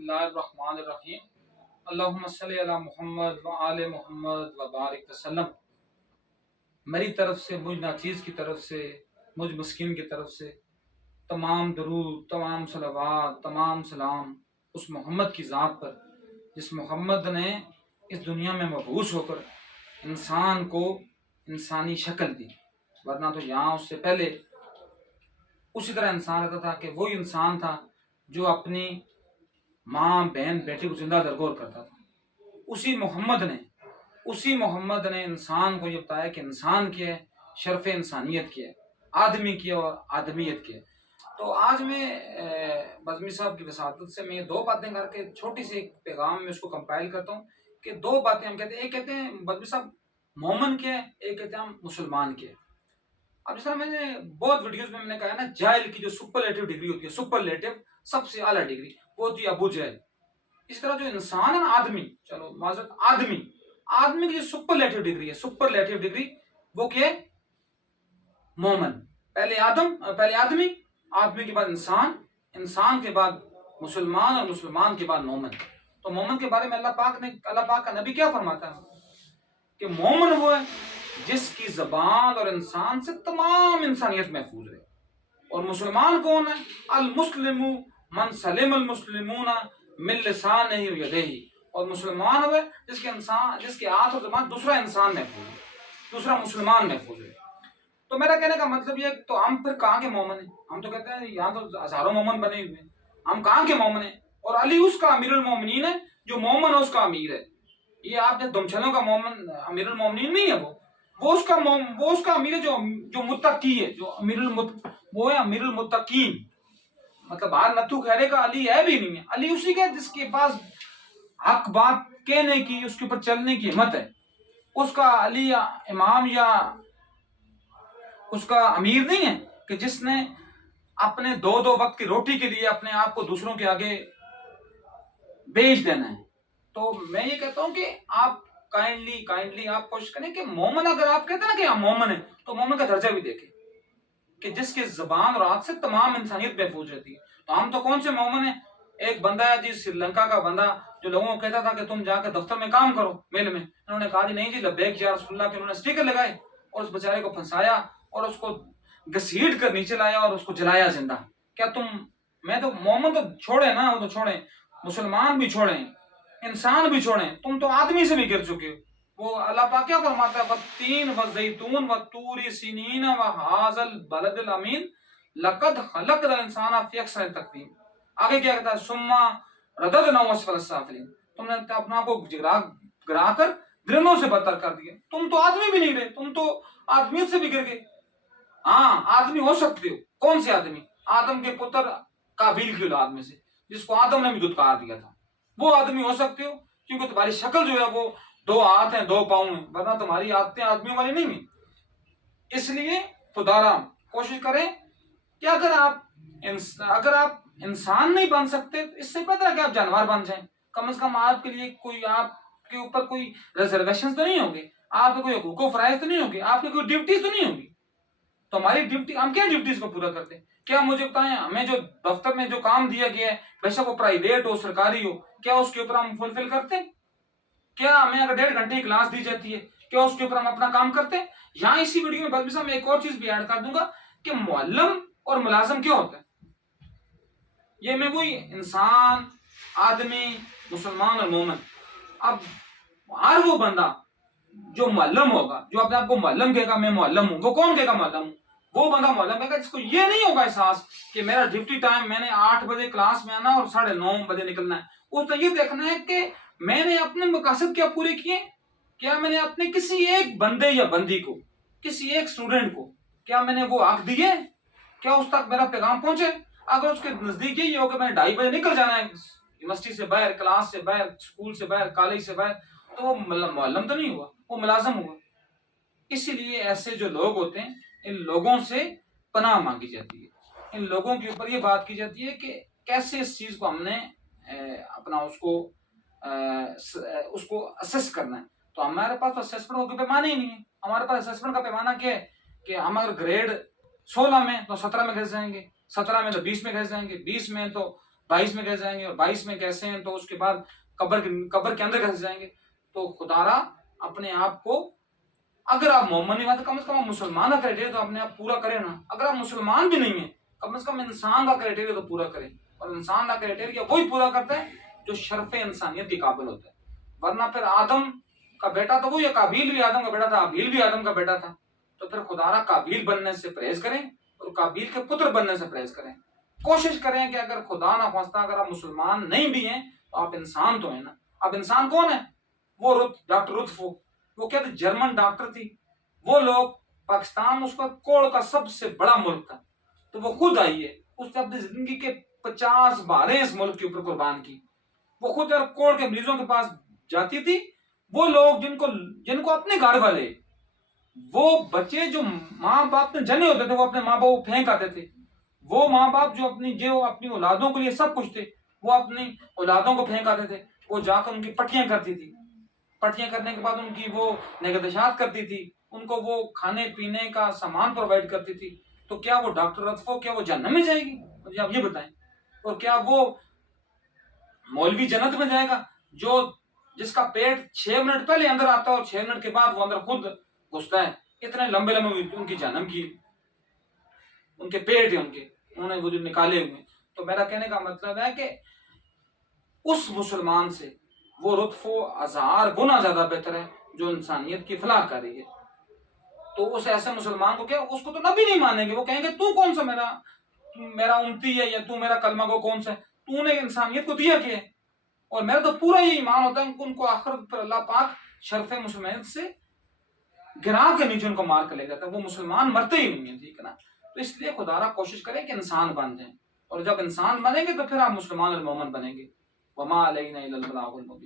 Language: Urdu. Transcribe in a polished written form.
اللہ الرحمن الرحیم اللہم صلی علی محمد و آل محمد و بارک وسلم۔ میری طرف سے، مجھ ناچیز کی طرف سے، مجھ مسکین کی طرف سے تمام درود، تمام صلوات، تمام سلام اس محمد کی ذات پر جس محمد نے اس دنیا میں مبعوث ہو کر انسان کو انسانی شکل دی، ورنہ تو یہاں اس سے پہلے اسی طرح انسان رہتا تھا کہ وہی انسان تھا جو اپنی ماں، بہن، بیٹی کو زندہ درگور کرتا تھا۔ اسی محمد نے انسان کو یہ بتایا کہ انسان کیا ہے، شرف انسانیت کیا ہے، آدمی کیا اور آدمیت کیا ہے۔ تو آج میں بزمی صاحب کی وساطت سے میں دو باتیں کر کے چھوٹی سی ایک پیغام میں اس کو کمپائل کرتا ہوں کہ دو باتیں ہم کہتے ہیں، ایک کہتے ہیں بزمی صاحب مومن کیا ہے، ایک کہتے ہیں ہم مسلمان کیا ہے۔ اب جس طرح میں نے بہت ویڈیوز میں نے کہا نا، جاہل کی جو سپرلیٹو ڈگری ہوتی ہے، سپرلیٹو سب سے اعلیٰ ڈگری، وہ ہوتی ہے ابو جہل۔ اس طرح جو انسان ہے نا، آدمی، چلو معذرت، آدمی کی جو سپرلیٹو ڈگری ہے، سپرلیٹو ڈگری، وہ کیا ہے؟ مومن۔ پہلے آدمی، آدمی کے بعد انسان کے بعد مسلمان، اور مسلمان کے بعد مومن۔ تو مومن کے بارے میں اللہ پاک کا نبی کیا فرماتا ہے کہ مومن وہ ہے جس کی زبان اور انسان سے تمام انسانیت محفوظ ہے۔ اور مسلمان کون ہے؟ المسلم من سلم المسلمون من لسانہ و یدہ۔ اور مسلمان ہوئے جس کے ہاتھ اور زبان دوسرا انسان محفوظ ہے، دوسرا مسلمان محفوظ ہے۔ تو میرا کہنے کا مطلب یہ ہے تو ہم پھر کہاں کے مومن ہیں؟ ہم تو کہتے ہیں یہاں تو ہزاروں مومن بنے ہوئے ہیں، ہم کہاں کے مومن ہیں؟ اور علی اس کا امیر المومنین ہے جو مومن ہے، اس کا امیر ہے۔ یہ آپ نے دمچھلوں کا مومن امیر المومنین نہیں ہے، وہ اس کا امیر ہے جو متقی ہے، وہ ہے امیر المتقین۔ مطلب ہر نتھو خیرے کا علی ہے بھی نہیں ہے، علی اسی کا جس کے پاس حق بات کہنے کی، اس کے اوپر چلنے کی ہمت ہے۔ اس کا علی امام یا اس کا امیر نہیں ہے کہ جس نے اپنے دو وقت کی روٹی کے لیے اپنے آپ کو دوسروں کے آگے بیچ دینا ہے۔ تو میں یہ کہتا ہوں کہ آپ کائنڈلی آپ کوشش کریں کہ مومن، اگر آپ کہتے ہیں نا کہ ہم مومن ہیں، تو مومن کا درجہ بھی دیکھیں کہ جس کے زبان اور ہاتھ سے تمام انسانیت محفوظ رہتی ہے۔ تو ہم تو کون سے مومن ہیں؟ ایک بندہ ہے جی، سری لنکا کا بندہ، جو لوگوں کو کہتا تھا کہ تم جا کے دفتر میں کام کرو، میل میں، انہوں نے کہا جی نہیں جی لبیک یا رسول اللہ کے، انہوں نے اسٹیکر لگائے اور اس بیچارے کو پھنسایا اور اس کو گھسیٹ کر نیچے لایا اور اس کو جلایا زندہ۔ کیا میں تو مومن تو چھوڑے نا، وہ تو چھوڑیں، مسلمان بھی چھوڑیں، انسان بھی چھوڑیں، تم تو آدمی سے بھی گر چکے ہو۔ وہ اللہ پاک کیا فرماتا ہے؟ والتین والزیتون والطور سینین وہذا البلد الامین لقد خلقنا الانسان فی احسن تقویم۔ آگے کیا کہتا ہے؟ ثم رددناہ اسفل السافلین۔ تم نے اپنا آپ کو گرا کر درندوں سے بدتر کر دیا۔ تم تو آدمی بھی نہیں رہے، تم تو آدمیت سے بھی گر گئے۔ ہاں آدمی ہو سکتے ہو، کون سے آدمی؟ آدم کے پتر قابیل کی اولاد میں سے، جس کو آدم نے بھی دھتکار دیا تھا، وہ آدمی ہو سکتے ہو، کیونکہ تمہاری شکل جو ہے وہ 2 ہاتھ ہیں 2 پاؤں ہیں، ورنہ تمہاری عادتیں آدمیوں والی نہیں ہیں۔ اس لیے خدارا کوشش کریں کہ اگر آپ انسان نہیں بن سکتے تو اس سے بہتر ہے کہ آپ جانور بن جائیں۔ کم از کم آپ کے لیے آپ کے اوپر کوئی ریزرویشن تو نہیں ہوگی، آپ کے کوئی حقوق و فرائض تو نہیں ہوگی، آپ کی کوئی ڈیوٹیز تو نہیں ہوگی۔ تو ہماری ڈیوٹی، ہم کیا ڈیوٹیز کو پورا کرتے ہیں؟ کیا مجھے بتائیں، ہمیں جو دفتر میں جو کام دیا گیا ہے، بے شک وہ پرائیویٹ ہو سرکاری ہو، کیا اس کے اوپر ہم فلفل کرتے ہیں؟ کیا ہمیں اگر 1.5 گھنٹے کی کلاس دی جاتی ہے، کیا اس کے اوپر ہم اپنا کام کرتے ہیں؟ یہاں اسی ویڈیو میں بس میں ایک اور چیز بھی ایڈ کر دوں گا کہ معلم اور ملازم کیا ہوتا ہے۔ یہ میں وہی انسان، آدمی، مسلمان اور مومن۔ اب ہر وہ بندہ جو معلم ہوگا، جو اپنے آپ کو معلم کہے گا میں معلم ہوں، وہ کون کہے گا معلم ہوں؟ وہ بندہ معلم کہے گا جس کو یہ نہیں ہوگا احساس کہ میرا ڈیوٹی ٹائم، میں نے 8 بجے کلاس میں آنا اور 9:30 بجے نکلنا ہے۔ اس نے یہ دیکھنا ہے کہ میں نے اپنے مقاصد کیا پورے کیے، کیا میں نے اپنے کسی ایک بندے یا بندی کو، کسی ایک اسٹوڈنٹ کو، کیا میں نے وہ حق دیے، کیا اس تک میرا پیغام پہنچے؟ اگر اس کے نزدیک یہ ہو کہ میں نے 2:30 بجے نکل جانا ہے یونیورسٹی سے باہر، کلاس سے باہر، اسکول سے باہر، کالج سے باہر، تو وہ معلم تو نہیں ہوا، وہ ملازم ہوا۔ اسی لیے ایسے جو لوگ ہوتے ہیں، ان لوگوں سے پناہ مانگی جاتی ہے، ان لوگوں کے اوپر یہ بات کی جاتی ہے کہ کیسے اس چیز کو ہم نے اپنا اس کو اسیس کرنا ہے۔ تو ہمارے پاس تو اسیسمنٹ کا پیمانہ ہی نہیں ہے۔ ہمارے پاس اسیسمنٹ کا پیمانہ کیا ہے کہ ہم اگر گریڈ 16 میں تو 17 میں گھس جائیں گے، 17 میں تو 20 میں گھس جائیں گے، 20 میں تو 22 میں کیسے جائیں گے، اور 22 میں کیسے ہیں تو اس کے بعد قبر کے اندر کیسے جائیں گے؟ تو خدا را اپنے آپ کو، اگر آپ مومن نہیں ہوتے کم از کم آپ مسلمان کا کرائٹیریا تو اپنے آپ پورا کریں نا. اگر آپ مسلمان بھی نہیں ہیں کم از کم انسان کا کرائٹیریا تو پورا کریں. اور انسان کا کرائٹیریا وہی پورا کرتا ہے جو شرف انسانیت کے قابل ہوتا ہے. ورنہ پھر آدم کا بیٹا تو وہی ہے، قابیل بھی آدم کا بیٹا تھا، ابیل بھی آدم کا بیٹا تھا. تو پھر خدا را قابیل بننے سے پرہیز کریں اور قابیل کے پتر بننے سے پرہیز کریں. کوشش کریں کہ اگر خدا نہ خواستہ اگر آپ مسلمان نہیں بھی ہیں تو آپ انسان تو ہیں نا. اب انسان کون ہے؟ وہ ڈاکٹر رتف، وہ کیا تھی، جرمن ڈاکٹر تھی. وہ لوگ پاکستان اس کا کوڑ کا سب سے بڑا ملک تھا، تو وہ خود آئی ہے، اس نے اپنی زندگی کے 50 باریں اس ملک کے اوپر قربان کی. وہ خود یار کوڑ کے مریضوں کے پاس جاتی تھی. وہ لوگ جن کو اپنے گھر والے، وہ بچے جو ماں باپ نے جنے ہوتے تھے وہ اپنے ماں باپ کو پھینک آتے تھے. وہ ماں باپ جو اپنی اولادوں کے لیے سب کچھ تھے وہ اپنی اولادوں کو پھینک آتے تھے. وہ جا کر ان کی پٹیاں کرتی تھی، پٹیاں کرنے کے بعد ان کی وہ نگہداشت کرتی تھی، ان کو وہ کھانے پینے کا سامان پرووائڈ کرتی تھی. تو کیا وہ ڈاکٹر رتفو کیا وہ جہنم میں جائے گی؟ مجھے آپ یہ بتائیں. اور کیا وہ مولوی جنت میں جائے گا جس کا پیٹ 6 منٹ پہلے اندر آتا ہے اور 6 منٹ کے بعد وہ اندر خود گھستا ہے؟ اتنے لمبے ان کی جہنم کی ان کے پیٹ ہیں، انہوں نے وہ جو نکالے ہوئے. تو میرا کہنے کا مطلب ہے کہ اس مسلمان سے وہ رتف 1000 گنا زیادہ بہتر ہے جو انسانیت کی فلاح کر رہی ہے. تو اس ایسے مسلمان کو کیا، اس کو تو نبی نہیں مانیں گے. وہ کہیں گے تو کون سا میرا امتی ہے، یا تو میرا کلمہ کو کون سا ہے، تو نے انسانیت کو دیا کیا ہے؟ اور میرا تو پورا یہ ایمان ہوتا ہے کہ ان کو آخرت پر اللہ پاک شرف مسلمانیت سے گرا کے نیچے ان کو مار کر لے جاتا ہے. وہ مسلمان مرتے ہی نہیں ہیں، ٹھیک ہے نا. تو اس لیے خدا را کوشش کریں کہ انسان بن جائیں، اور جب انسان بنیں گے تو پھر آپ مسلمان اور مومن بنیں گے. وما علینا الا البلاغ المبین.